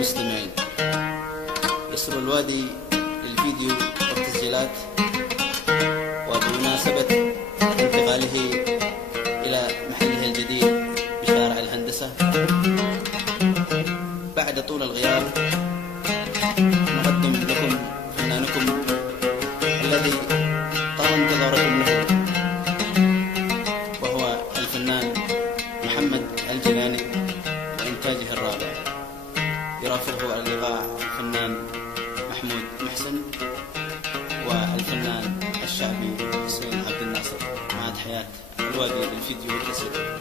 المستمعين. يسر الوادي للفيديو والتسجيلات، وبمناسبة انتقاله إلى محله الجديد بشارع الهندسة بعد طول الغياب، نقدم لكم فنانكم الذي طال انتظاركم له، وهو الفنان محمد الجيلاني وإنتاجه الرابع. يرافقه على اللقاء الفنان محمود محسن والفنان الشعبي حسين عبد الناصر. مع تحيات الوادي للفيديو والتسجيل.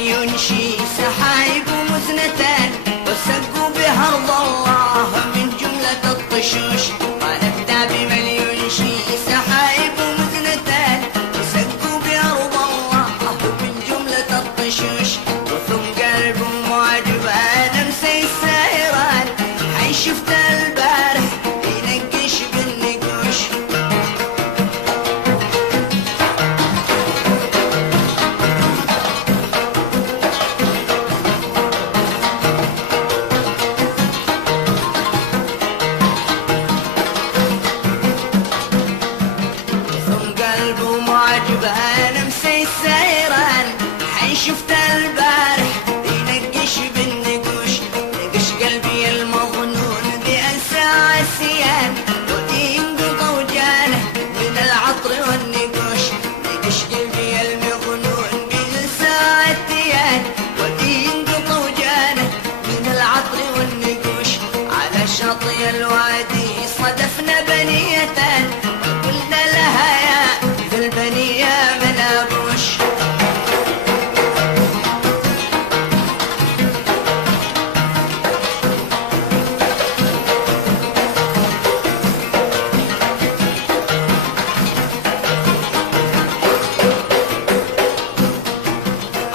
ينشي سحايب ومزنتان وسقوا بها رضا الله من جملة الطشوش. ونبدأ بمن ينشي سحايب ومزنتان وسقوا بها رضا الله من جملة الطشوش. وثم قلب معجب أنا مسي الساهران حي شفت البارح ينقش بالنقوش. أنا مسي السيران حي شفت البارح ينقش بالنقوش. نقش قلبي المظنون بأنسى عسيان وينقض وجانه من العطر والنقوش. نقش قلبي المظنون بأنسى عسيان وينقض وجانه من العطر والنقوش. على شاطئ الوادي صدفنا بنيتان وقلنا لها يا البنية منابوش.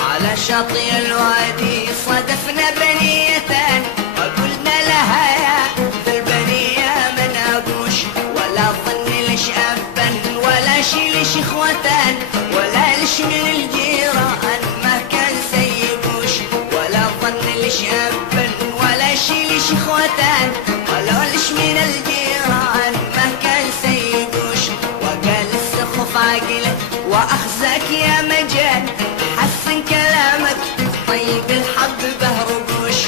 على شاطئ الوادي صدفنا بنيتان وقلنا لها يا البنية منابوش. ولا ظن لش أبا ولا شي لش إخوتان ولا لش من الجيران ما كان سيبوش. ولا ظن لش أبا ولا شي لش إخوتان ولا لش من الجيران ما كان سيبوش. وقال السخف عقلك وأخزك يا مجال حسن كلامك طيب الحب بهربوش.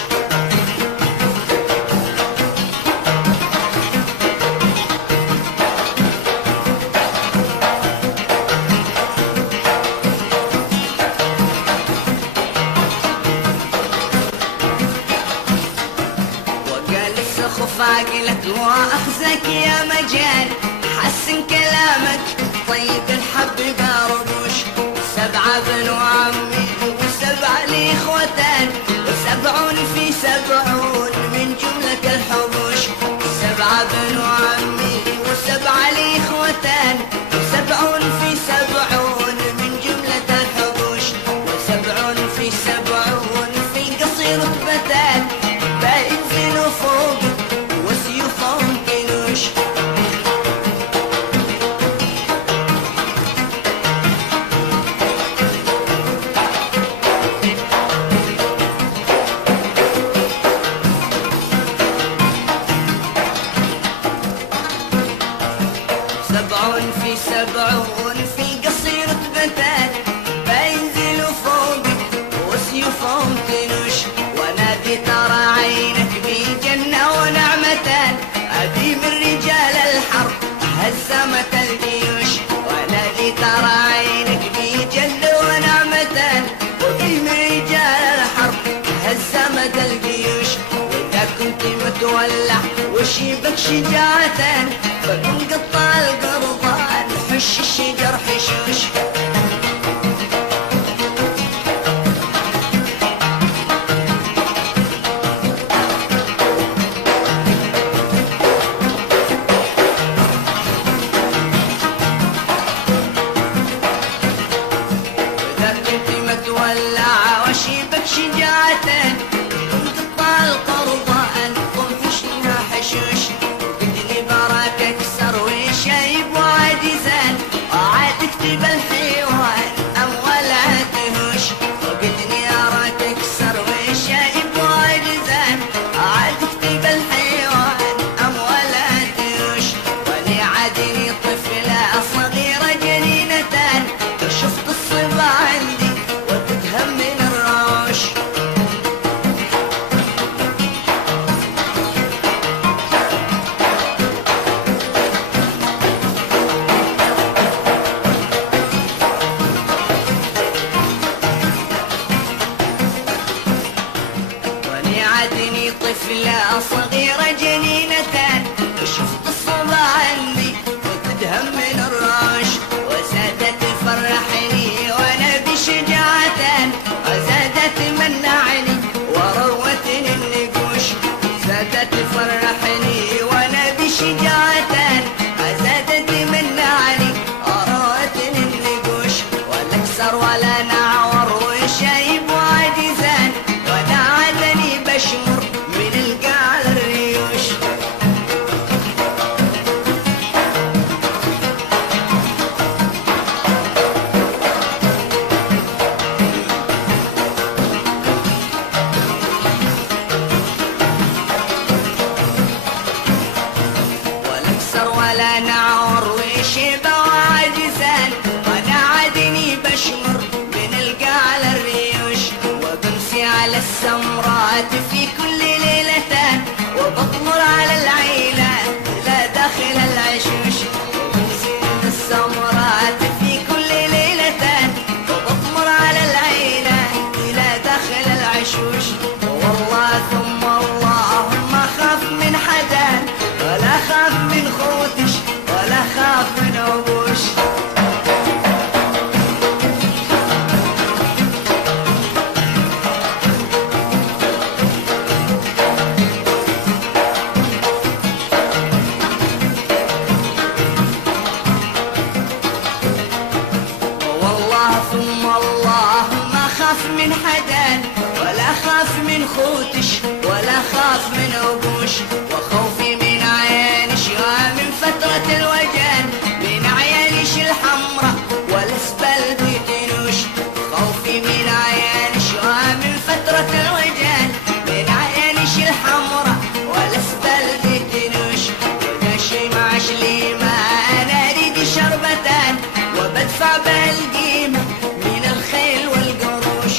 خف عقلك واخزك يا مجال حسن كلامك طيب الحب باربوش. 7 بنو عمي و7 لي اخوتان و7 في 70 من جملة الحبوش. 7 بنو عمي و7 لي اخوتان و7 في 70 من جملة الحبوش. و7 في 70 في قصير رتبتان باين زينو فوق وسيوفهم كنوش. 70 في القصير رتبتان بينزلوا فوقك وسيوفهم تنوش ونادي ترى عينك بجنة ونعمتان أبي من رجال الحرب هزمت الجيوش ونادي ترى عينك بجنة ونعمتان وفي من رجال الحرب هزمت الجيوش وإذا كنت متولع وشيبك شجاعتان فكن قطع القرضان حش الشجر حشوش وإذا كنت متولع وشيبك شجاعتان فكن قطع القرضان قم حشنا حشوش بدني براك اكسر وشايب وعاجزان وعاد اكتب الحيوان اموال عدهوش وقدني اراك اكسر وشايب وعاجزان وعاد اكتب الحيوان اموال عدهوش ولي عادني طفلة صغيرة جنينتان وشفت الصبا عندي وتتهم من الروش ولعدني طفلة صغيرة جنينتان وشفت الصبا عندي وتدهم من الراش وزادت تفرحني وانا بشجاعتان وزادت تمنعني وروتني النقوش زادت تفرحني وانا بشجاعتان وزادت تمنعني وروتني النقوش ولا اكسر ولا نعور وشايب وعاجزان وانا عدني بشمر من القاع الريوش ولا اكسر ولا نعور وشيبة وعاجزان وانا عدني بشمر من القاع الريوش وبمسي على السمرات في كل ليلتان وبطمر على العيلان لا داخل العشوش وبمسي على السمرات في كل ليلتان وبطمر على العيلان لا داخل العشوش والله ثم اللهم خاف من حدان ولا خاف من خوتش ولا خاف من عبوش والله ثم الله ما خاف من حدان ولا خاف من خوتش ولا خاف من عبوش وخوفي من عيانش من فترة الوجان من عيانش الحمراء والاسبل بتنوش خوفي من عيانش من فترة الوجان من عيانش الحمراء والاسبل بتنوش وداشي مع شليمة انا اريد شربتان وبدفع بها القيمة من الخيل والقروش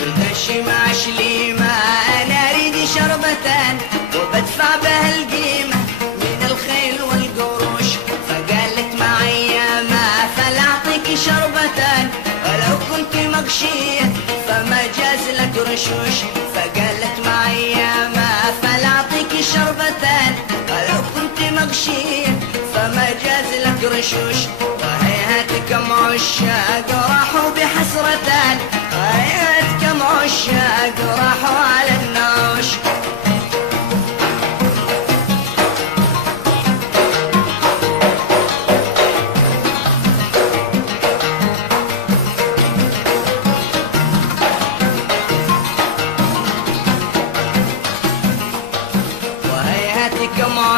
وداشي مع شليمة انا اريد شربتان وبدفع بها القيمة من الخيل والقروش فقالت معي ما فلأعطيك شربتان ولو كنت مغشية فما جاز لك رشوش فقالت معي ما فلأعطيك شربتان ولو كنت مغشية فما جاز لك رشوش وهيهات كم عشاق راحوا بحسرتان هيهات كم عشاق راحوا على النوش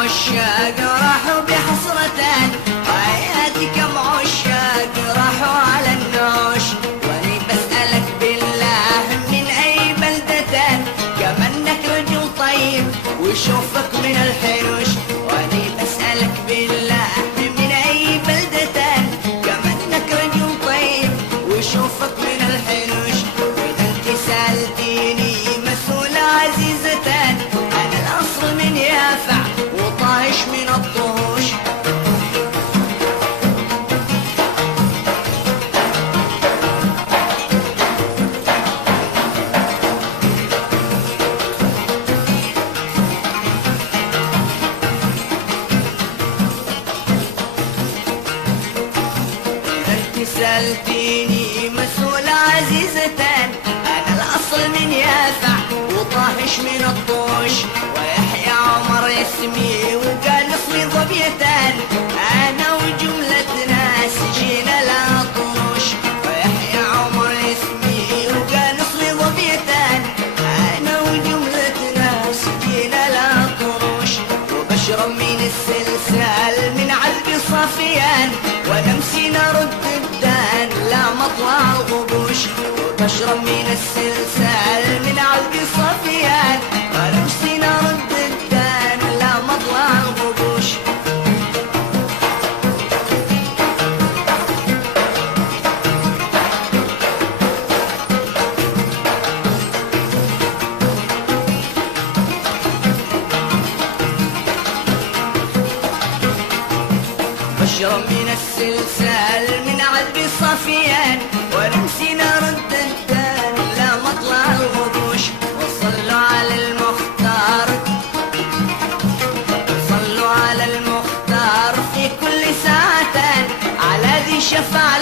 عشاق راحوا بحسرتان، حياتي كم عشاق راحوا على النوش. واني بسألك بالله من اي بلدتان، كمنك رجل طيب وشوفك من الحنوش. واني بسألك بالله من اي بلدتان، كمنك رجل طيب وشوفك من الحنوش. واذا انت سألتيني مسؤولة عزيزتان، انا الاصل من يافع وطاهش من الطهوش. سألتيني مسؤولة عزيزتان، أنا الأصل من يافع وطاهش من الطوش. ويحيى عمر اسمي وقال اسمي ظبيتان، أنا وجملة ناس جينا لا طوش. ويحيى عمر اسمي وقال اسمي ظبيتان، أنا وجملة ناس جينا لا طوش. وبشرب من السلسال من عذب صفيان، ونمسي نرد الدان لا مطلع الغبوش. وبشرب من السلسال من عذب صفيان، ونمسي نرد الدان لا مطلع الغبوش. بشرب من السلسال من عذب صفيان، ونمسي نرد الدان لا مطلع الغبوش. وصلوا على المختار، صلوا على المختار في كل ساعتان، على ذي شفع